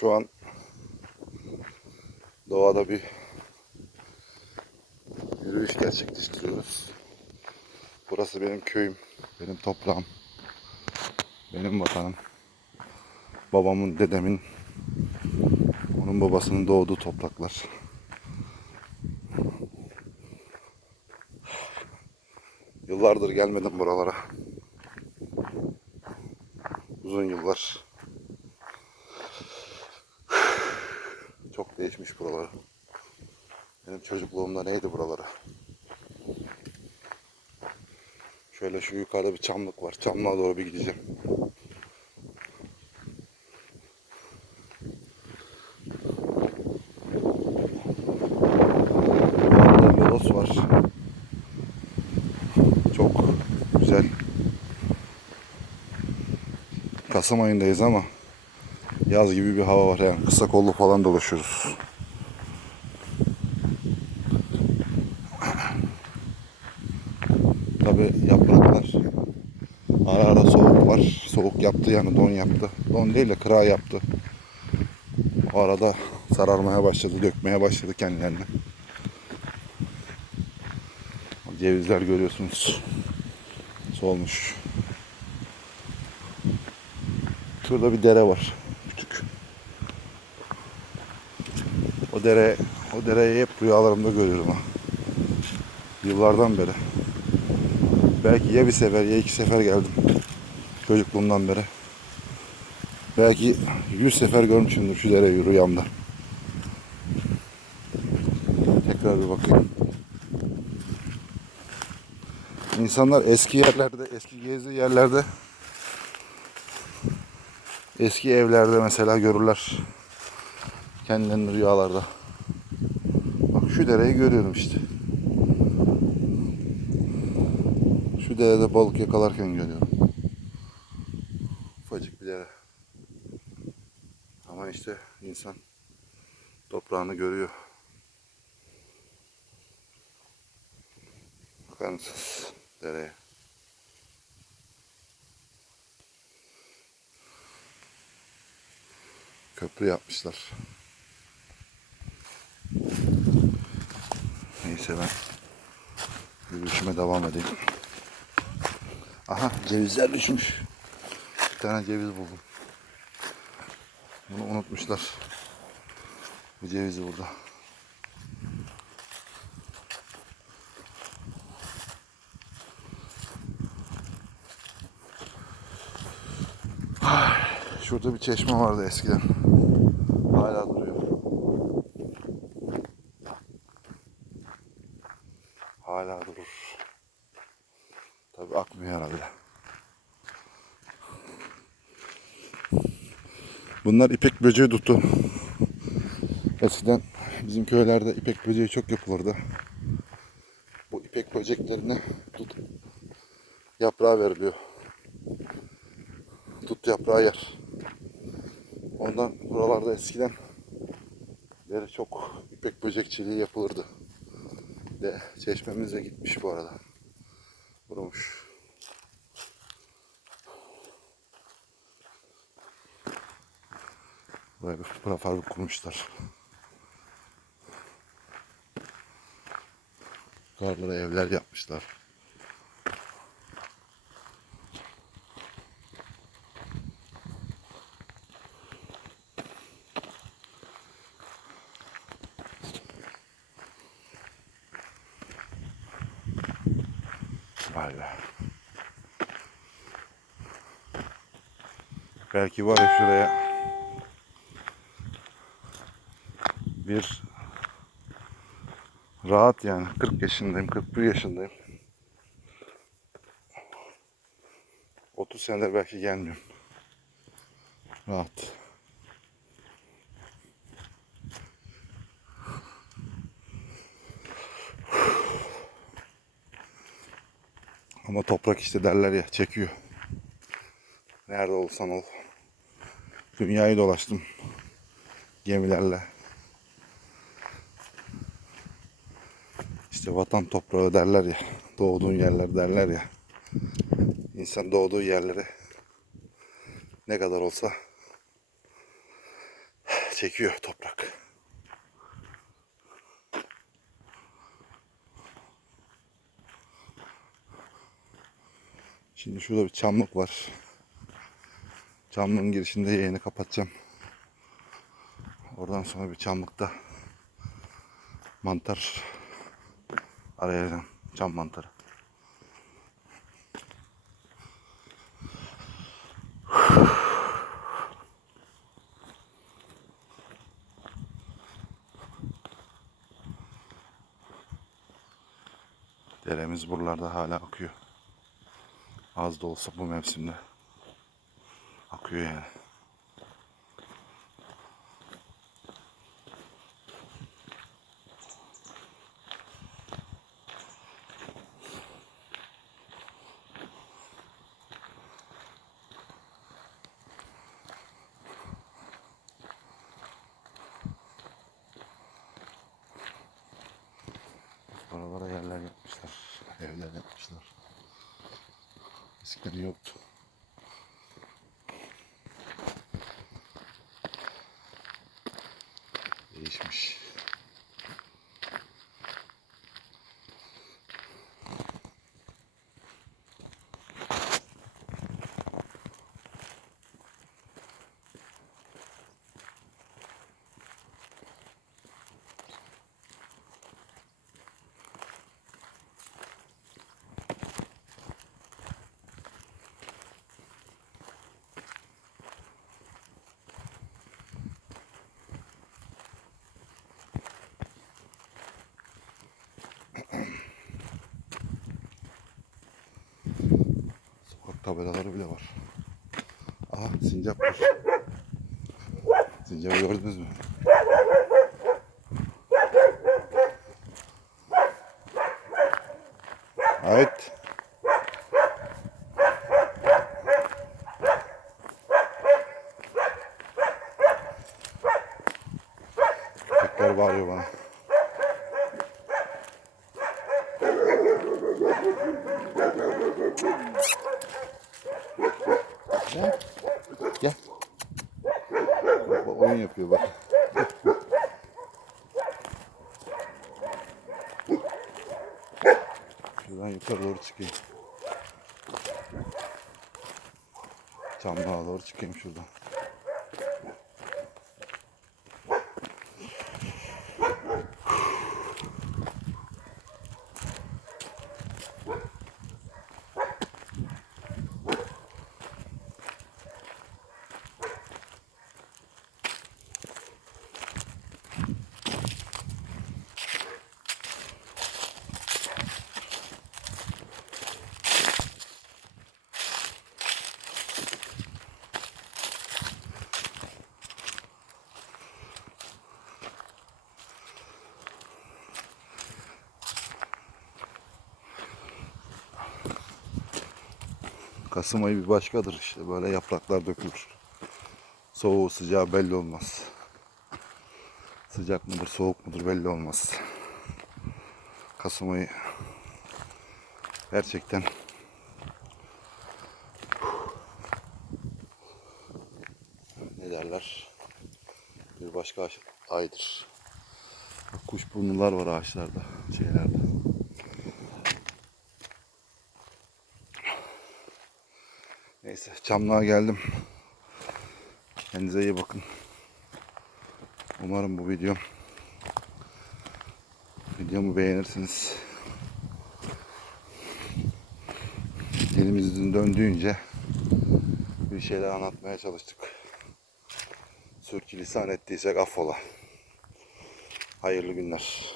Şu an doğada bir yürüyüş gerçekleştiriyoruz. Burası benim köyüm, benim toprağım, benim vatanım. Babamın, dedemin, onun babasının doğduğu topraklar. Yıllardır gelmedim buralara. Uzun yıllar. Çok değişmiş buraları. Benim çocukluğumda neydi buraları? Şöyle şu yukarıda bir çamlık var. Çamlığa doğru bir gideceğim. Orada lodos var. Çok güzel. Kasım ayındayız ama yaz gibi bir hava var. Yani kısa kollu falan dolaşıyoruz. Tabi yapraklar ara ara soğuk var. Soğuk yaptı yani don yaptı. Don değil de kıra yaptı. O arada sararmaya başladı, dökmeye başladı kendilerini. Cevizler görüyorsunuz. Solmuş. Şurada bir dere var. Küçük. O dereyi hep rüyalarımda görüyorum ha. Yıllardan beri. Belki ya bir sefer ya iki sefer geldim. Çocukluğumdan beri. Belki 100 sefer görmüşümdür şu dereyi rüyamda. Tekrar bir bakayım. İnsanlar eski yerlerde, eski gezdiği yerlerde, eski evlerde mesela görürler kendilerini rüyalarda. Bak şu dereyi görüyorum işte. Şu derede balık yakalarken görüyorum. Ufacık bir dere. Ama işte insan toprağını görüyor. Bakar mısınız dereye? Köprü yapmışlar. Neyse ben yürüyüşüme devam edeyim. Aha cevizler düşmüş. Bir tane ceviz buldum. Bunu unutmuşlar. Bu cevizi burada. Şurada bir çeşme vardı eskiden. Hala duruyor. Hala durur. Tabii akmıyor herhalde. Bunlar ipek böceği tutu. Eskiden bizim köylerde ipek böceği çok yapılırdı. Bu ipek böceklerine tut yaprağı veriliyor. Tut yaprağı yer. Ondan buralarda eskiden beri çok ipek böcekçiliği yapılırdı. De çeşmemiz de gitmiş bu arada. Kurumuş. Buraya bir prefabrik kurmuşlar. Yukarılara evler yapmışlar. Vay be. Belki var ya şuraya bir rahat yani 40 yaşındayım, 41 yaşındayım. 30 senedir belki gelmiyorum. Rahat. Ama toprak işte derler ya, çekiyor. Nerede olsan ol. Dünyayı dolaştım gemilerle. İşte vatan toprağı derler ya, doğduğun yerler derler ya. İnsan doğduğu yerlere ne kadar olsa çekiyor toprak. Şimdi şurada bir çamlık var. Çamlığın girişinde yayını kapatacağım. Oradan sonra bir çamlıkta mantar arayacağım. Çam mantarı. Deremiz buralarda hala akıyor. Az da olsa bu mevsimde akıyor yani. Oralara yerler yapmışlar. Evler yapmışlar. Eskiden yoktu. Değişmiş. Sokak tabelaları bile var. Aha sincap var. Sincapı gördünüz mü? Evet. Köpekler bağırıyor bana. Gel. Gel. Oyun yapıyor bak. Şuradan yukarı doğru çıkayım. Çamlığa doğru çıkayım şuradan. Kasım ayı bir başkadır işte, böyle yapraklar dökülür. Soğuğu sıcağı belli olmaz. Sıcak mıdır soğuk mudur belli olmaz. Kasım ayı gerçekten ne derler, bir başka aydır. Kuşburnular var ağaçlarda, şeylerde. Neyse, çamlığa geldim. Kendinize iyi bakın. Umarım bu videomu beğenirsiniz. Dilimizin döndüğünce bir şeyler anlatmaya çalıştık. Sürçülisan ettiysek affola. Hayırlı günler.